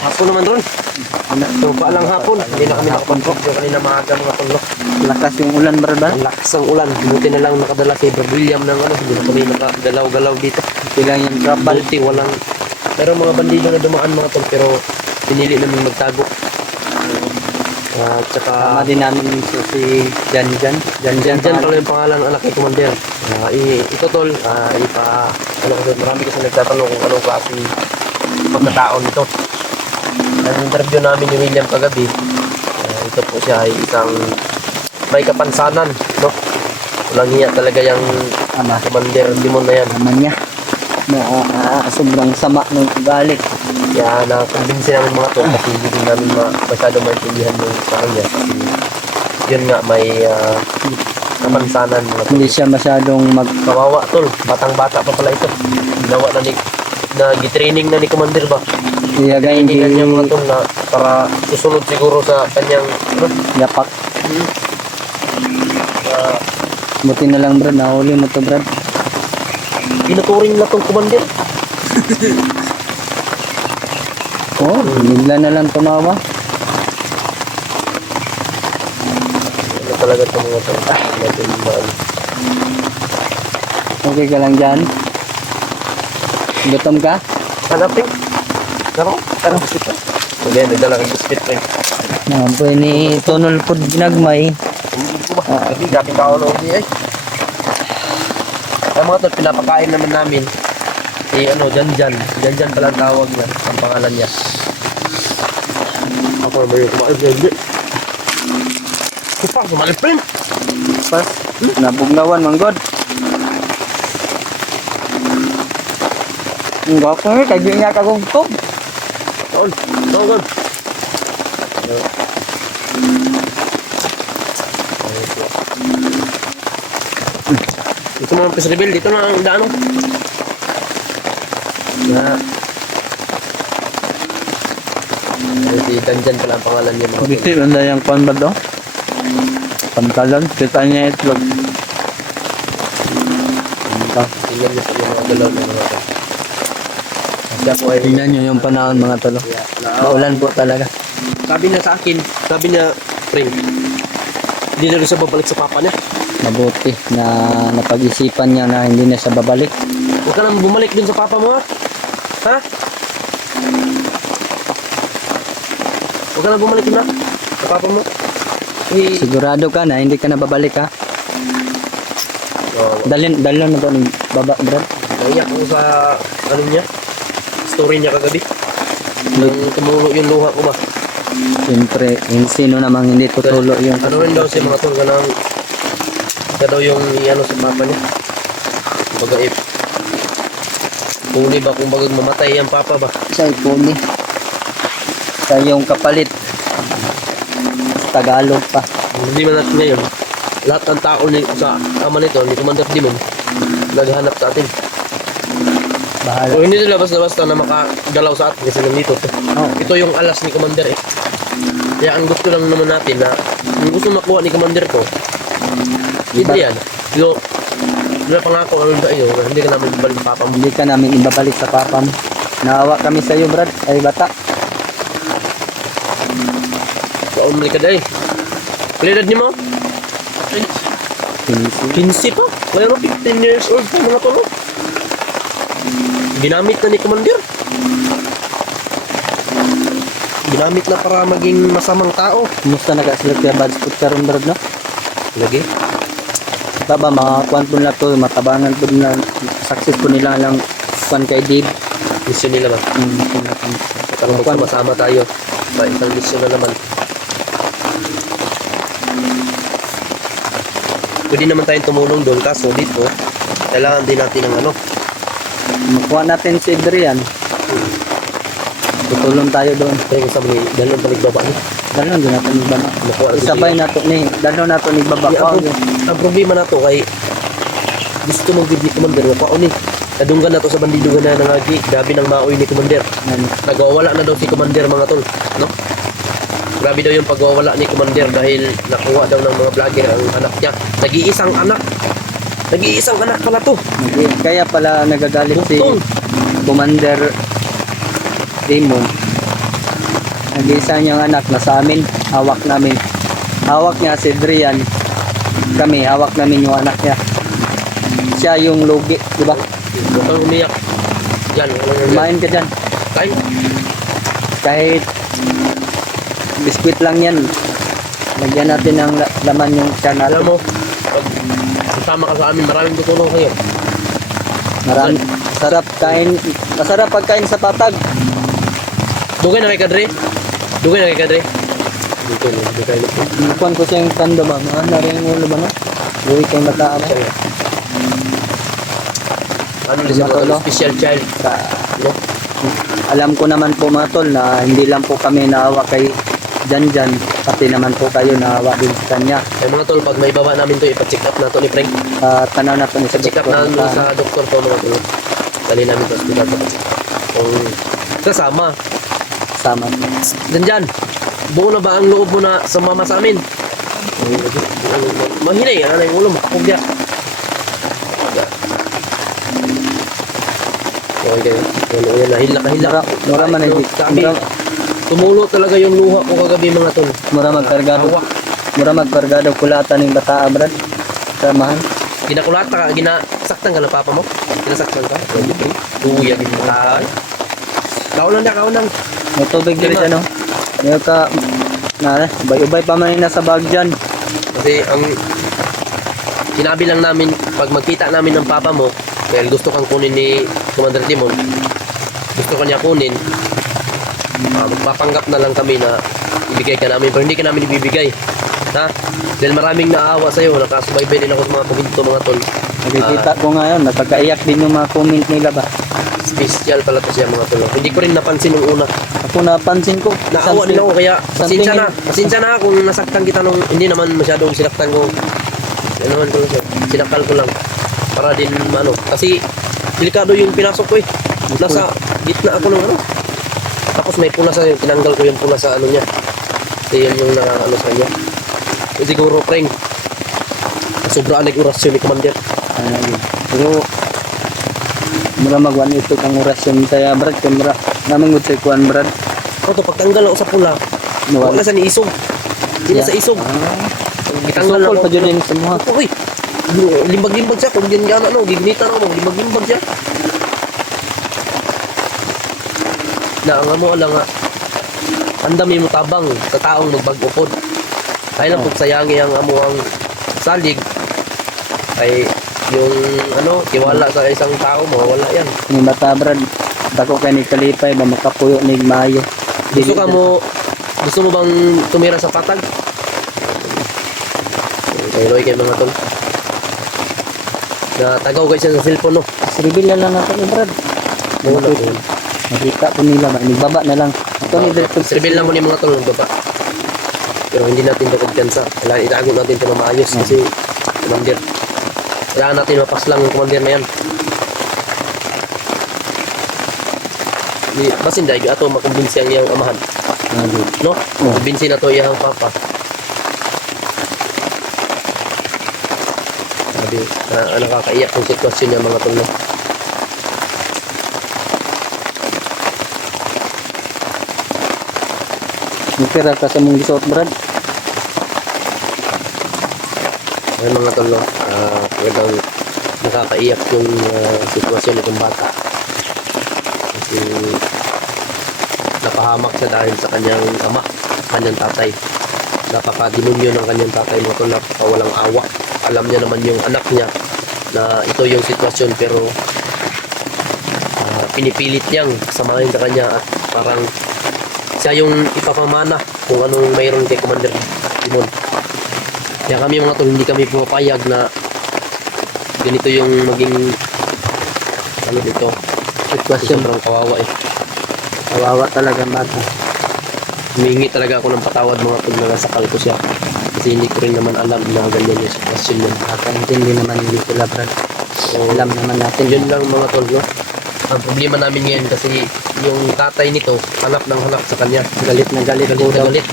hapon naman ron. Tupa lang hapon. Hindi na kami nakapuntok yung kanina maaga mga tol. Lakas yung ulan, brad ba? Ang lakas ng ulan. Buti na lang nakadala si Brad William ng ano. Hindi na kami nakagalaw-galaw dito. Bilang yung trapal. Buti walang... Pero mga bandido na dumaan mga tol. Pero pinili namin magtago. At saka... Tama din namin yung si Jan Diyan pala yung pangalan ng anak ni Commander. Ito tol, ano kasi marami kasi nagtatanong kung anong klase pagkatao nito. Ang interview namin ni William kagabi, ito po siya ay isang may kapansanan, no? Walang hiya talaga yung Commander Limon na yan. Naman niya. Sobrang sama ng ugali. Kaya na-convince namin mga tol kasi hindi din namin masyado maintindihan yung sa kanya. Kasi yun nga, may kapansanan mga tol. Hindi siya masyadong Kawawa tol, batang-bata pa pala ito. Ginawa na gitraining na ni Commander ba? Iyagay hindi Trainingan niya mga tol na para susunod siguro sa kanyang yapak. Buti na lang, brad. Nahuli mo to, brad. Pinuturing na tong Commander. Bigla na lang tumawa. Ano talaga itong mga tol? Natin Okay ka lang dyan? Gutom ka? hanapin. Tarong biscuit pa. Hindi, nagdala kang biscuit pa. Pwede ni Tonol po ginagmay. Kasi gaping kao na uwi ay. Ay mga tol, pinapakain naman namin. Janjan pala ang tawag niya. Ang pangalan niya. Ako naman yung kumain. Hindi. Kupang, sumalit pa rin. Pas, nabugnawan manggod. Enggak ko eh, kaya niya kagugtog. Tol. Ito mga pesrebel, dito na ang daan. Si Danjan pala ang pangalan niya. Biti, banda yung kwan ba daw? Pantalan, kita niya itlog. Tingnan niyo sa mga galaw ng mga tol. Siya po ay... Tingnan nyo yung panahon mga tolo. Maulan po talaga. Sabi niya sa akin, friend, hindi na rin siya babalik sa papa niya. Mabuti na napag-isipan niya na hindi na siya babalik. Huwag ka nang bumalik dun sa papa mo, ha? Ha? Huwag ka nang bumalik na sa papa mo. Sigurado ka na hindi ka na babalik ha? Dalhin na ba ng baba, brad? Naiyak ko sa, ano niya, story niya kagabi. Nung tumulo yung luha ko ba? Siyempre, yung sino namang hindi tutulo yung... Ano rin daw si mga tol, kaya daw yung ano sa papa niya. Baga puli ba kung bagang mamatay ang papa ba? Siya ipuli. Siya yung kapalit. Tagalog pa. Hindi man natin ngayon. Lahat ng tao sa ama nito, ni Commander Dimon, naghahanap sa atin. Bahala. So, hindi nila basta-basta na makagalaw sa atin kasi nandito. Ito yung alas ni Commander eh. Kaya ang gusto lang naman natin na kung gusto makuha ni Commander ko, hindi yan. So, pangako ano sa iyo, hindi ka namin ibalik sa papa mo. Hindi ka namin ibabalik sa papa mo. Naawa kami sa iyo, brad. Ay, bata. Paumali ka dahil. Kalidad niyo mo? 15 pa? Mayroon 15 years old pa mga tolo. Ginamit na ni Commander. Ginamit na para maging masamang tao. Kumusta nag-select yung bad spot karon, brad, no? Lagi. Baba, mga kwan po na to, matabangan po na success po nila lang kwan kay Dave. Mission nila ba? Para magsama-sama tayo. Sa isang mission na naman. Pwede naman tayong tumulong doon kaso dito kailangan din natin ng ano. Makuha natin si Adrian. Tutulong tayo doon. Kaya kung sabi ni dalawang baligbaba niya. Dalon din natin igbaba. Makuha Isabay na to ni dalon na to ni baba ko. Ang problema na to kay gusto mong bibig Commander na paon eh. Nadunggan na to sa bandidugan na nangagi. Gabi ng maoy ni Commander. Nagwawala na daw si Commander mga tol. No? Grabe daw yung pagwawala ni Commander dahil nakuha daw ng mga vlogger ang anak niya. Nag-iisang anak. Nag-iisang anak pala to. Kaya pala nagagalit si Bugtong. Commander Demon. Nag-isa niyang anak na sa amin, hawak namin. Hawak niya si Drian. Kami, hawak namin yung anak niya. Siya yung lugi, di ba? Huwag kang umiyak. Yan, walang umiyak. Kumain ka dyan. Kain. Kahit biskwit lang yan. Lagyan natin ng laman yung siya natin. Alam mo, pag kasama ka sa amin, maraming tutulong sa'yo. Marami. Sarap kain. Masarap pagkain sa patag. Dugay na kay Kadre. Dugay na kay Kadre. Dito na, dugay na. Inukuan ko siya yung tanda ba? Mga narin yung ulo ba no? Buwi kayong mataan eh. Ano na siya Matolo? mga special child. No? Alam ko naman po mga tol na hindi lang po kami naawa kay Janjan, pati naman po kayo naawa din sa kanya. Ay mga tol, pag may baba namin to, ipa-check up na to ni Frank. Tanaw na po ni sa Check up doktor. namin sa doktor to mga tol. Dali namin sa hospital to. Kung kasama. Sama. Janjan, buo na ba ang loob mo na sumama sa amin? Mahinay, ano yung ulo, makakog niya. Okay, yan, nahila. Mura man Ay, hindi. sabi, tumulo talaga yung luha ko kagabi mga tol. Mura magkargado. Hawak. Mura magkargado kulatan ng bataa brad. Samahan. Ginakulata ka, ginasaktan ka na papa mo? Ginasaktan ka? Uya, ginasaktan. Kaunan na, kaunan. May tubig din siya no. Ngayon ka na ubay-ubay pa man na sa bag dyan. Kasi ang sinabi lang namin, pag magkita namin ng papa mo, dahil gusto kang kunin ni Commander Timon, gusto ka niya kunin, magpapanggap na lang kami na ibigay ka namin, pero hindi ka namin ibibigay. Ha? Dahil maraming naawa sa'yo, nakasubaybay din ako sa mga paghinto mga tol. Nakikita ko ngayon, nagkakaiyak din yung mga comment nila ba. Special pala to siya mga tol. Hindi ko rin napansin nung una. Ako napansin ko. Naawa din ako, kaya pasensya na. something- Pasensya na kung nasaktan kita nung hindi naman masyadong sinaktan ko. Ano naman ko lang siya. Sinakal ko lang. Para din ano. Kasi delikado yung pinasok ko eh. Nasa gitna ako ng ano. Tapos may pula sa tinanggal ko yung pula sa ano niya. Kasi yan yung nakakano sa kanya. So, siguro preng. Sobraan nag-orasyon ni Commander. Ano yun. Pero mura magwan ito kang orasyon saya brad kay mura namang gud sa kuan brad. Ako to pagtanggal ako sa pula. Nawala. Wala sa ni isog. Hindi na sa isog. Gitanggal Sukol ako. pa dyan yung sa mga. Uy, limbag-limbag siya. Kung yan gana, no, gignitan ako, limbag-limbag siya. Na ang amo lang nga, ang dami mo tabang sa taong magbag-upod. Kaya lang kung sayangi ang amo ang salig, ay yung ano, tiwala sa isang tao, mawala yan. Ni bata brad. Dako kay ni kalipay ba makapuyo ni maayo. Gusto mo bang tumira sa patag? Kailoy kay mga tol. Na tagaw kayo siya sa cellphone, no? Reveal na lang natin ni brad. Muna po. Nakita ko nila ba nagbaba na lang. Ito ni director Reveal lang mo ni mga tol ng baba. Pero hindi natin ito kumpiyansa. Kailangan itago natin ito na maayos kasi commander. Kailangan natin mapas lang yung commander na yan. Basin dahil ato makumbinsi ang iyang amahan. No? Makumbinsi na to iyang papa. Sabi, nakakaiyak yung sitwasyon niya mga tol. No? Nitira ka sa mong lisuot brad. Ayun mga tol, no? Talagang nakakaiyak yung sitwasyon nitong bata. Kasi napahamak siya dahil sa kanyang ama, kanyang tatay. Napaka-demonyo ng kanyang tatay mga tol, napaka-walang awa. Alam niya naman yung anak niya na ito yung sitwasyon pero pinipilit niyang kasamahin sa kanya at parang siya yung ipapamana kung anong mayroon kay Commander Timon. Kaya kami mga tol, hindi kami pumapayag na ganito yung maging ano dito, sitwasyon. Sobrang kawawa eh. Kawawa talaga ang bata. Humingi talaga ako ng patawad mga tol na nasakal ko siya. Kasi hindi ko rin naman alam na ganyan yung sitwasyon niya. Nakakaintindi naman hindi sila brad. So, Alam naman natin. yun lang mga tol, no? Ang problema namin ngayon kasi yung tatay nito hanap ng hanap sa kanya. Galit na galit. Galit na galit.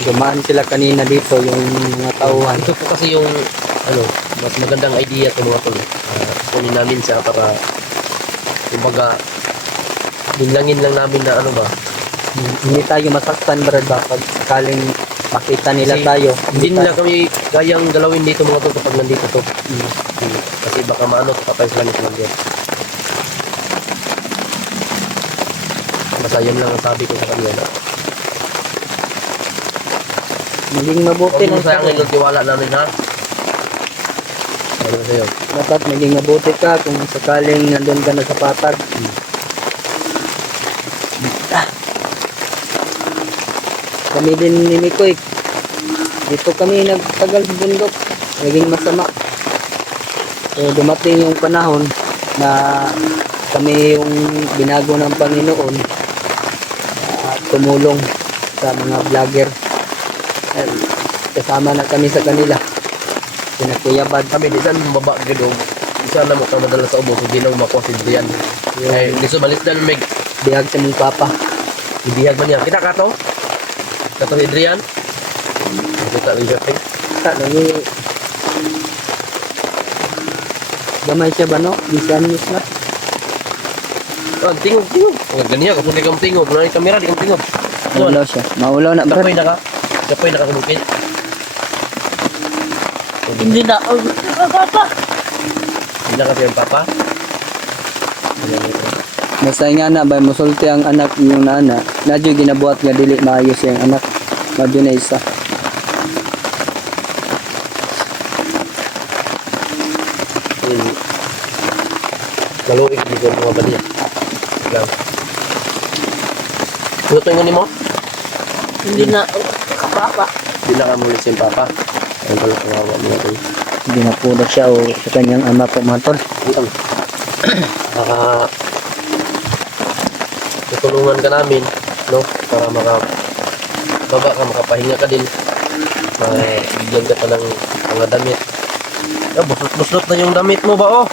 Dumaan sila kanina dito yung mga tauhan. Ito po kasi yung ano, mas magandang idea ito mga tol. Kunin namin siya para kumbaga Linlangin lang namin na ano ba. Hindi tayo masaktan, brad ba? Pag sakaling makita nila Kasi tayo. Hindi nila kami kayang galawin dito mga to kapag nandito to. Kasi baka maano, patay sila ni Commander. Basta yun lang ang sabi ko sa kanila na Maging mabuti huwag mo lang sayangin sa'yo. yung tiwala namin ha. Ano sa'yo? Dapat maging mabuti ka kung sakaling nandun ka na sa patag. Kami din ni Mikoy. Dito kami nagtagal sa bundok. Naging masama. So dumating yung panahon na kami yung binago ng Panginoon at tumulong sa mga vlogger. At kasama na kami sa kanila. Pinakuyabad. Kami di saan bumaba gano'n. Isa na mo kang madala sa ubos, hindi na umakuha si Brian. Ay, gusto balis na may Bihag sa mong papa. ibihag man niya. Kita ka to? Kato si Adrian? Kita rin siya. Ta nang gamay siya ba no? Bisan news na. Ah, tingog. Ang ganyan, kapag di kang tingog. Wala yung kamera, di kang tingog. Maulaw siya. Maulaw na Kapoy brad. na ka? Kapoy na ka kumupit? Hindi na. Papa. Hindi na kasi ang papa? Ayan ito. Basta nga na ba musulti ang anak yung nana. Nadyo ginabuhat nga dili maayos yung anak. Madyo na isa. Maluig dito ang mga bali. Lang. Ano ito mo? Hindi na. Papa. Hindi na ka muli sa papa. Ayun pala kawawa mo natin. Hindi na po siya o sa kanyang ama po matol. Ang tutulungan ka namin, no? Para baba ka, makapahinga ka din. Bigyan ka pa ng mga damit. Ah, buslot na yung damit mo ba, oh?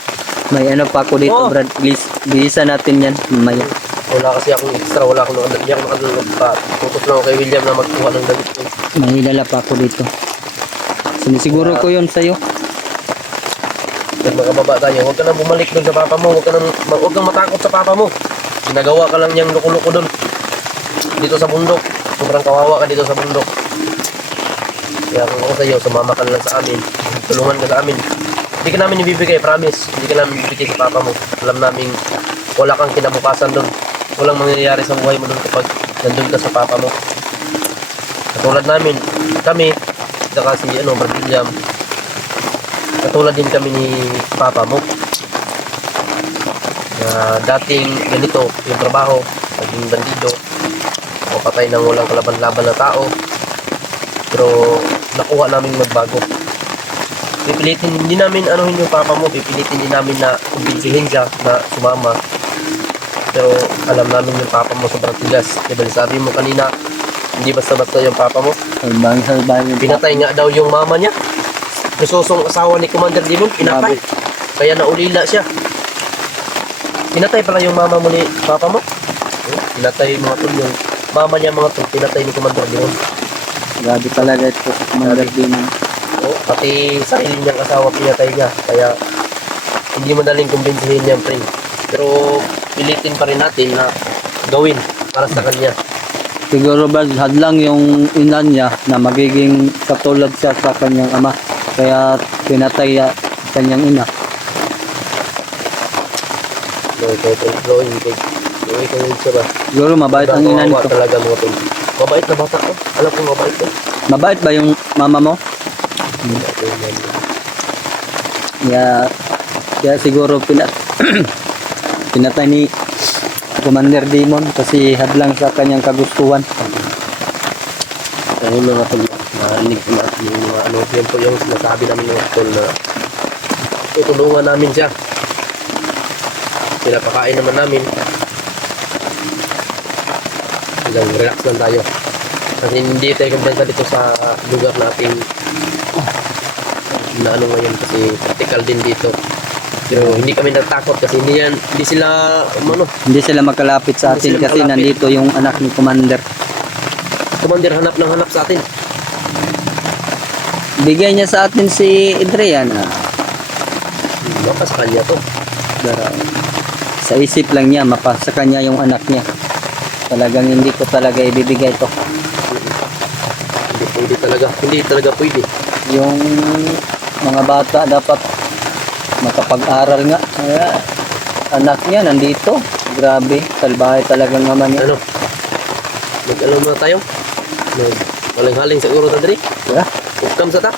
May ano pa ako dito Oh. brad. Please. Bisa natin yan. Mamaya. Wala kasi akong extra, wala akong nakadalog pa. Tutos lang ako kay William na magkuha ng damit ko. May dala pa ako dito. Sinisiguro ko yun sa'yo. Pag makababa tayo, huwag ka nang bumalik doon sa papa mo. Huwag kang matakot sa papa mo. Ginagawa ka lang niyang loko-loko doon. Dito sa bundok. Sobrang kawawa ka dito sa bundok. Kaya kung ako sa'yo, sumama ka na lang sa amin. Tulungan ka sa amin. Hindi ka namin ibibigay, promise. Hindi ka namin ibibigay sa papa mo. Alam namin, wala kang kinabukasan doon. Walang mangyayari sa buhay mo doon kapag nandun ka sa papa mo. Katulad namin, kami, saka si Brad William, katulad din kami ni papa mo. Na dating ganito yung trabaho, naging bandido, o patay ng walang kalaban-laban na tao. Pero nakuha namin magbago. Pipilitin din namin anuhin yung papa mo, pipilitin din namin na kumbinsihin siya na sumama. Pero alam namin yung papa mo sobrang tigas. Diba sabi mo kanina, hindi basta-basta yung papa mo. Salbang yung Pinatay nga daw yung mama niya. Nasusong asawa ni Commander Dimon, pinatay. Kaya naulila siya. Pinatay pala yung mama mo ni papa mo. Pinatay mga tol yung mama niya mga tol, pinatay ni Commander Dimon. Grabe talaga ito. Commander Dimon. Pati sarili niyang asawa pinatay niya. Kaya hindi madaling kumbinsihin niya pre. Pero pilitin pa rin natin na gawin para sa kanya. Siguro ba hadlang yung ina niya na magiging katulad siya sa kanyang ama. Kaya pinatay ya kanyang ina. Ikaw siya ba? Siguro mabait ang ina Kawawa nito. talaga mga tol. Mabait na bata ko. Alam ko mabait ko. Mabait ba yung mama mo? Kaya siguro pinatay ni Commander Demon kasi hadlang sa kanyang kagustuhan. Ayun mga tol, narinig ko natin yung mga yan po yung sinasabi namin mga tol na tutulungan namin siya. Pinapakain naman namin. Hanggang relax lang tayo. Kasi hindi tayo kumpensa dito sa lugar natin na ano ngayon kasi practical din dito. Pero hindi kami natakot kasi hindi sila Hindi sila makalapit sa Hindi atin sila kasi makalapit. nandito yung anak ni Commander. Commander hanap ng hanap sa atin. Bigay niya sa atin si Adrian. Baka sa kanya to. Pero Sa isip lang niya, mapasa kanya yung anak niya. Talagang hindi ko talaga ibibigay to. Hindi talaga pwede. Yung mga bata dapat makapag-aral nga. Kaya, anak niya nandito. Grabe, salbahe talagang naman niya. Ano? Mag-ano muna tayo? Mag-haling-haling siguro ta diri? Yeah. Ukam sa ta?